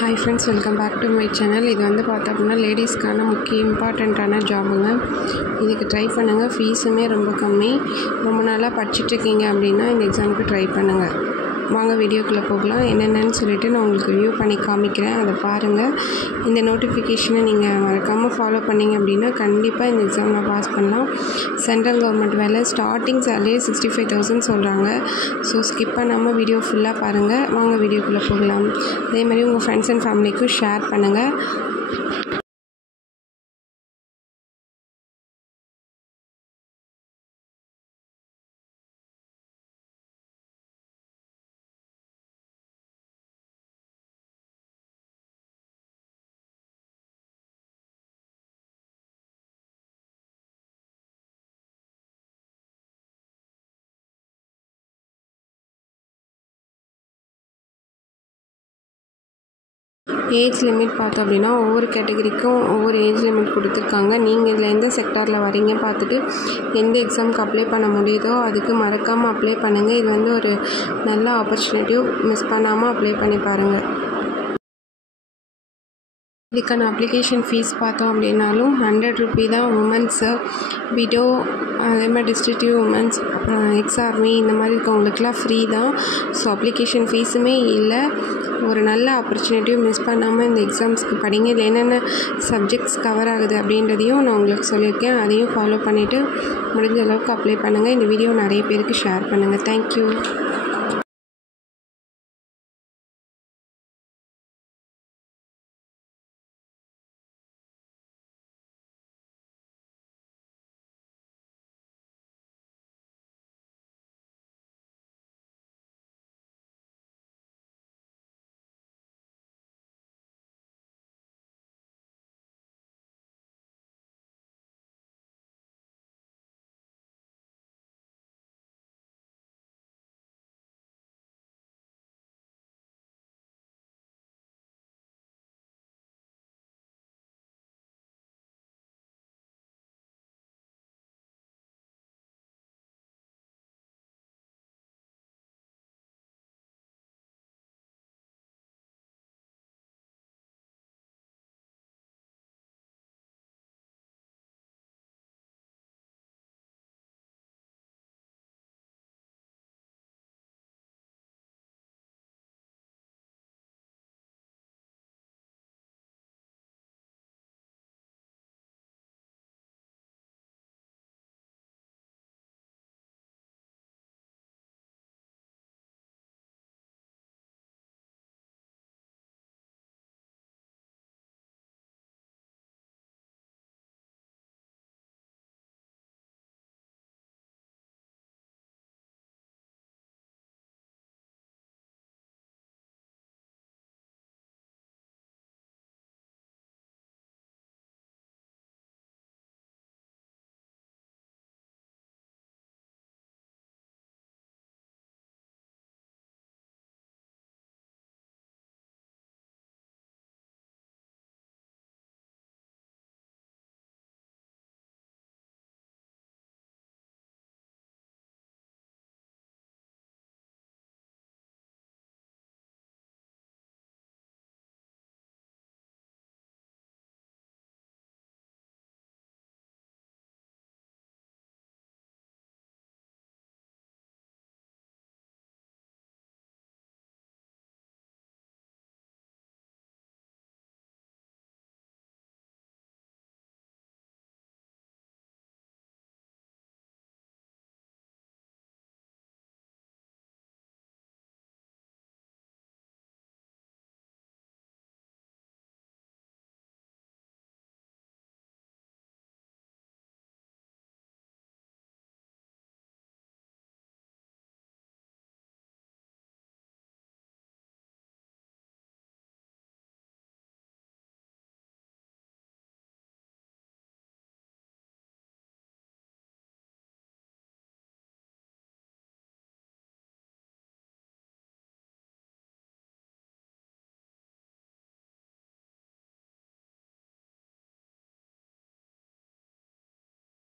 Hi friends, welcome back to my channel. இது வந்து பார்த்தோம்னா லேடிஸ்க்கான முக்கிய இம்பார்ட்டண்ட்டான ஜாபுங்க. இதுக்கு ட்ரை பண்ணுங்கள். ஃபீஸுமே ரொம்ப கம்மி. ரொம்ப நாளாக படிச்சுட்ருக்கீங்க அப்படின்னா இந்த எக்ஸாமுக்கு ட்ரை பண்ணுங்கள். வாங்க வீடியோக்குள்ளே போகலாம். என்னென்னு சொல்லிவிட்டு நான் உங்களுக்கு ரிவ்யூ பண்ணி காமிக்கிறேன், அதை பாருங்கள். இந்த நோட்டிஃபிகேஷனை நீங்கள் மறக்காமல் ஃபாலோ பண்ணிங்க அப்படின்னா கண்டிப்பாக இந்த எக்ஸாமில் பாஸ் பண்ணலாம். சென்ட்ரல் கவர்மெண்ட் வேலை, ஸ்டார்டிங் சேலரியே 65,000 சொல்கிறாங்க. ஸோ ஸ்கிப் பண்ணாமல் வீடியோ ஃபுல்லாக பாருங்கள். வாங்க வீடியோக்குள்ளே போகலாம். அதே மாதிரி உங்கள் ஃப்ரெண்ட்ஸ் அண்ட் ஃபேமிலிக்கும் ஷேர் பண்ணுங்கள். ஏஜ் லிமிட் பார்த்தோம் அப்படின்னா ஒவ்வொரு கேட்டகரிக்கும் ஒவ்வொரு ஏஜ் லிமிட் கொடுத்துருக்காங்க. நீங்கள் இதில் எந்த செக்டாரில் வரீங்க பார்த்துட்டு எந்த எக்ஸாமுக்கு அப்ளை பண்ண முடியுதோ அதுக்கு மறக்காமல் அப்ளை பண்ணுங்கள். இது வந்து ஒரு நல்ல ஆப்பர்ச்சுனிட்டியும் மிஸ் பண்ணாமல் அப்ளை பண்ணி பாருங்கள். இதுக்கான அப்ளிகேஷன் ஃபீஸ் பார்த்தோம் அப்படின்னாலும் 100 ரூபி தான். உமன்ஸு, விடோ, அதே மாதிரி டிஸ்ட்ரிக்டிவ் உமன்ஸ், அப்புறம் எக்ஸ்-ஆர்மி இந்த மாதிரி இருக்கவங்களுக்குலாம் ஃப்ரீ தான். ஸோ அப்ளிகேஷன் ஃபீஸுமே இல்லை. ஒரு நல்ல ஆப்பர்ச்சுனிட்டியும் மிஸ் பண்ணாமல் இந்த எக்ஸாம்ஸ்க்கு படிங்க. இதில் என்னென்ன சப்ஜெக்ட்ஸ் கவர் ஆகுது அப்படின்றதையும் நான் உங்களுக்கு சொல்லியிருக்கேன். அதையும் ஃபாலோ பண்ணிவிட்டு முடிஞ்ச அளவுக்கு அப்ளை பண்ணுங்கள். இந்த வீடியோ நிறைய பேருக்கு ஷேர் பண்ணுங்கள். தேங்க்யூ.